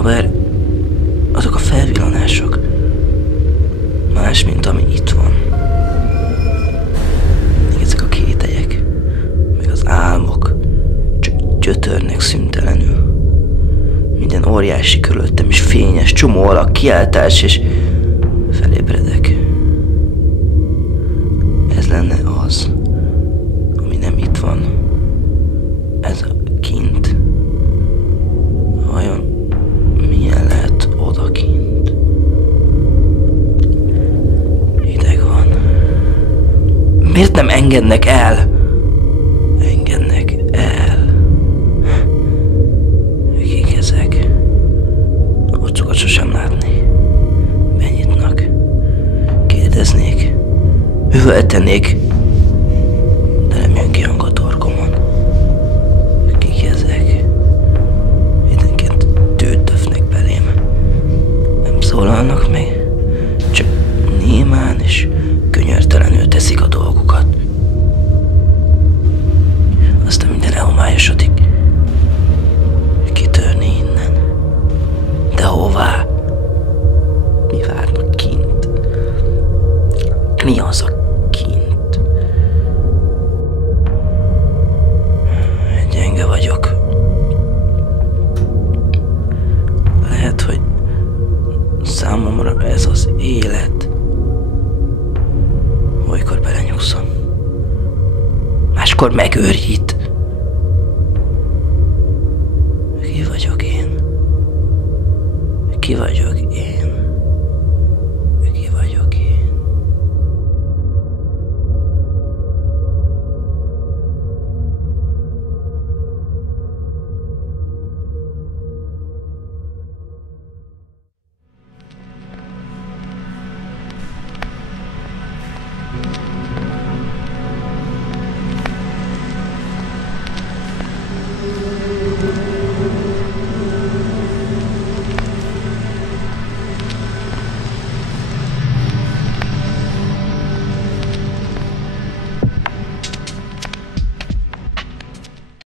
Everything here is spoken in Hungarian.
Habár azok a felvillanások más, mint ami itt van. Még ezek a kételyek, meg az álmok csak gyötörnek szüntelenül. Minden óriási körülöttem is fényes, csomó alak, kiáltás, és felébredek. Ez lenne az, ami nem itt van. Ez a kint. Vajon milyen lehet odakint? Hideg van. Miért nem engednek el? Engednek el. Kik ezek? Arcokat sosem látni. Benyitnak. Kérdeznék. Üvöltenék. De nem jön ki hang a torkomon. Kik ezek? Mindenként tűdöfnek belém. Nem szólalnak meg. Csak némán és könyörtelenül teszik a dolgukat. Aztán minden elhomályosodik. Kitörni innen. De hová? Mi várnak kint? Mi az a kint? Gyenge vagyok. Lehet, hogy számomra ez az élet. Olykor belenyugszom. Máskor megőrít. Ki vagyok én? Ki vagyok